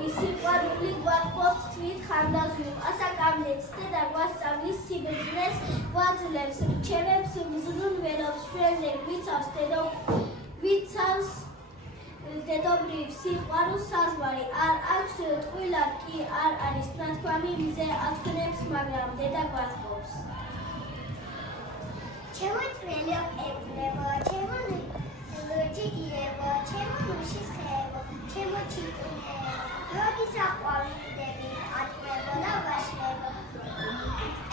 გიოგი სიყვარული გვაქვს თვით ხანდაზმულ ასაკამლებს და გვასწავლის სიბრძნეს გვაძლევს რჩევებს მზრუნ ველობს ჩვენზე გვიცავს დედობრივ სიყვარულს საზღვარი არ აქვს ტყუილად კი არ არის ნათქვამი მზე აწვნებს მაგრამ დედა გვასწავლის ჩემო წველიო ებრებო ჩემო ლოჯიკიებო ჩემო მუშის ხეებო ჩემო ჩიკუნებო როდის აყვავიდები ატყვებო და ვაშლებო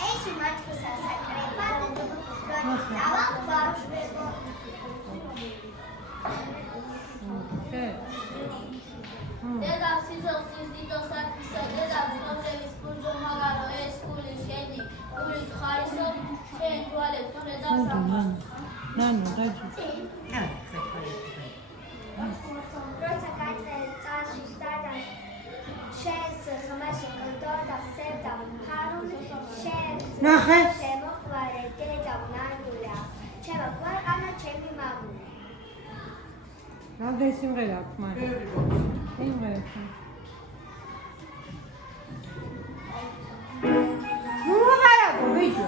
ეში მათქოსა საკრებად როდის დავალ ბავშვებო დედა სიზოხის დიდო საქმისა დედა ცნობების კუნჯო მაგარო ეს კული შენი კული ხარისო შენ თვალებს თორე დასახა ნანო დაჯი როცა გაიწერე წაშის დადა შენს ხმაში კოლტოდა სევდა ფარული შენს ნახე შემოყვარე დედა ნანდულა ჩემო ქვეყანა ჩემი მამული რამდენი სიმღერა აქვს მაგრამ სიმღერა ნუ მარაგო ვიჯო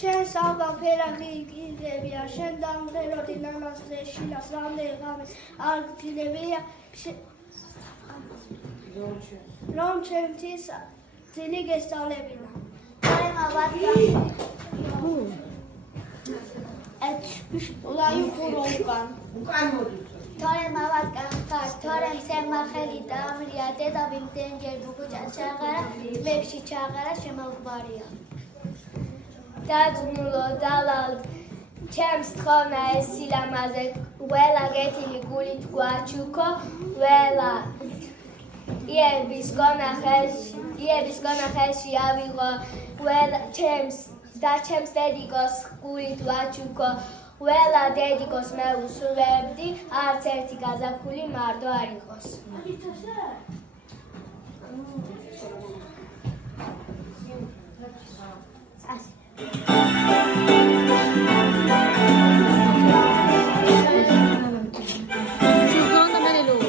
ჩემს ალბა ფერაღი იგებია შენ დამღეროდი ნანას შეშინას რამდენი ღამე არ გძინებია რომ ჩემთვის ძილი გესწავლებინა თორემ ავადია ლაი ფურონკან თორემ ავადკან ხარ თორემ სემახელი დაამრია დედა ვიმდენჯერ ბუქუჭა ჩაღარა თბებში ჩაღარა შემოგვარია დაძმულო დალალ ჩემს თხოვნა ეს სილამაზე ველა გეთილი გულით გვაჩუქო ველა იების გონა ხელში ავიღო ველა ჩემს დედიკოს გულით ვაჩუქო ველა დედიკოს მე უსურვებდი არც ერთი გაზაფხული მარტო არ იყოს Şu anda ben eli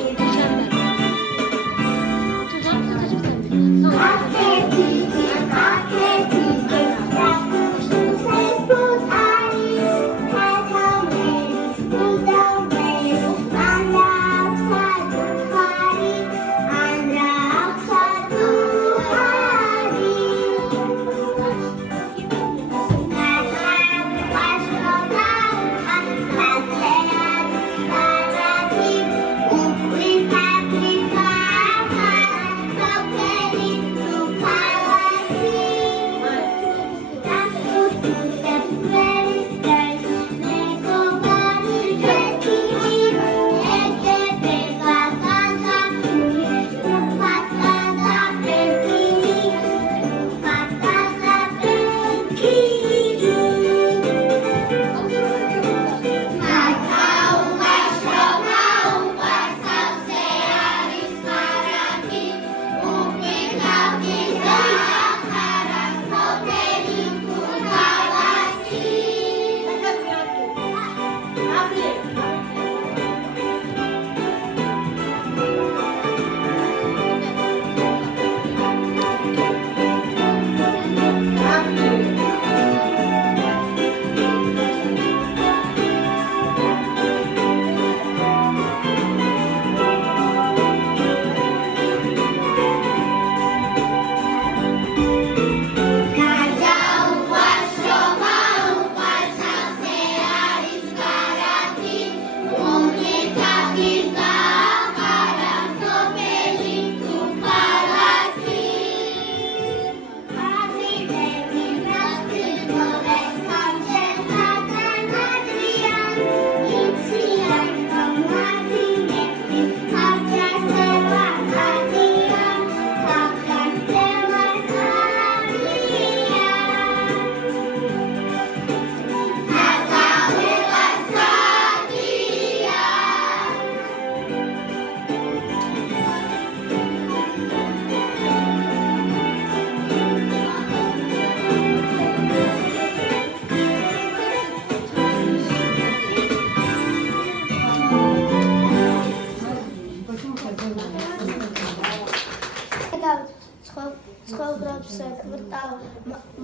კვირტაო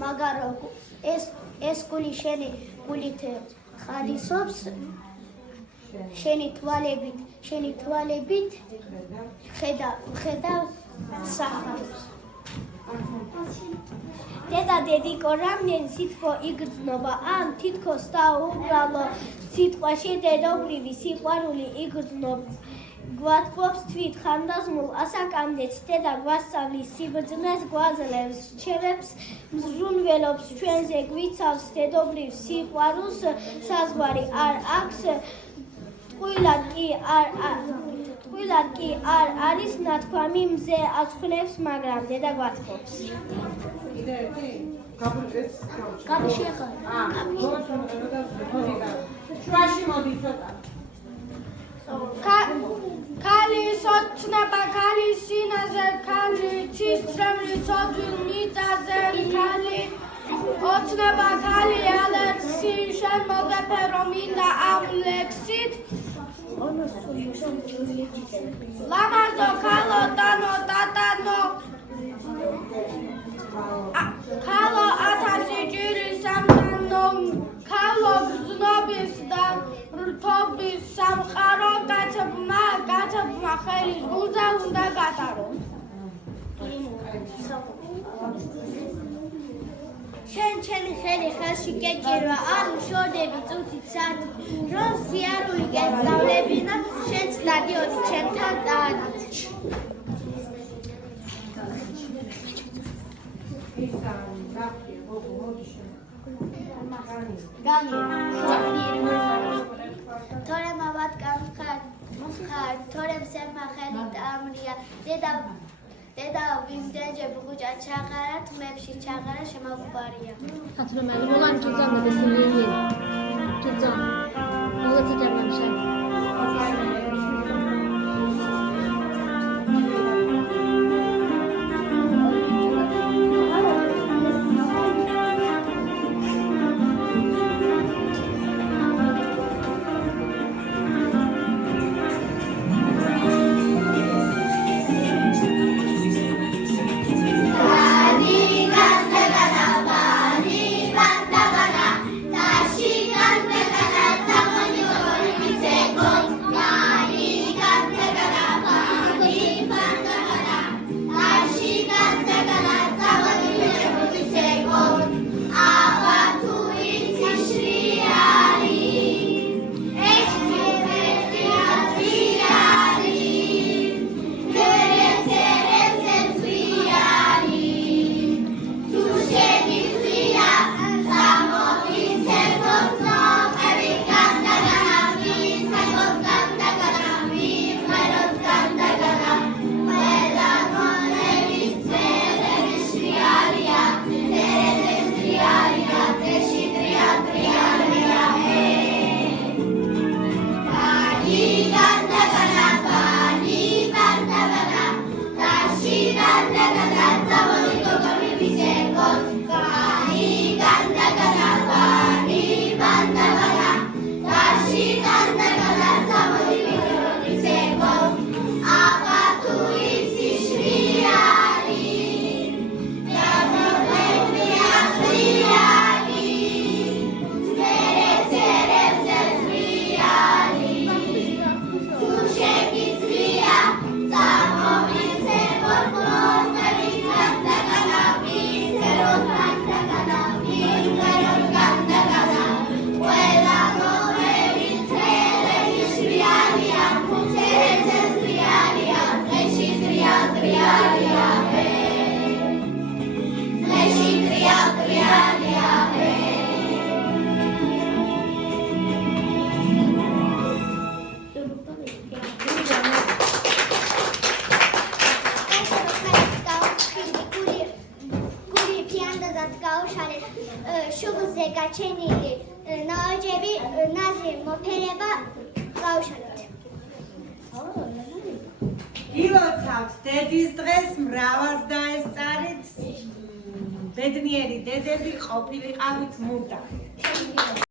მაგარო ეს გული შენი გულით ხარისობს შენი თვალებით ხედავ სახარებს დედა დედიკო რამდენი სიტყვა იგრძნობა ან თითქოს დაუბრალო სიტყვაში დედობრივი სიყვარული იგრძნობს გვათბობს თვით ხანდაზმულ ასაკამდეც დედა გვასწავლის სიბრძნეს გვაძლევს რჩევებს მზრუნველობს ჩვენზე გვიცავს დედობრივ სიყვარულს საზღვარი არ აქვს ტყუილად კი არ არის ნათქვამი მზე აწვნევს მაგრამ დედა გვათბობს გაბი შუაში მოდი ცოტა ქალის ოცნება ქალის სინაზე ქალი ცისწრემლი ცოდვილ მიწაზე ქალი ოცნება ქალი ალექსი შენ მოგეფერო მინდა ამ ლექსით ლამაზო ქალო დანო დატანო ქალო ათასი ჯირი სამთანო ქალო გრძნობის და რთობის სამყარო კაცებმა ხელის გულზე უნდა გატარო შენი ხელი ხელში გეჭირვა ან შორდები წუთით სანით რომ სიარული გესწავლებინა შენც დადიოდი ჩემთან ტანით თორემ ავატკან ხარ თორემ სერმა ხელი დამრია დედა ვინდეჯე ბუღუჭა ჩაღარა თმებში ჩაღარა შემოგვარია ხათრომელი მოგან ჭიძამდა ბესმიერი ჭიძამ მოგეთი ჯამშა შუბლზე გაჩენილი ნაოჭები ნაზრი მოფერება გავშალეთ. ილოცავთ დედის დღეს მრავალს დაესწარით ბედნიერი დედები ყოფილიყავით მუდამ.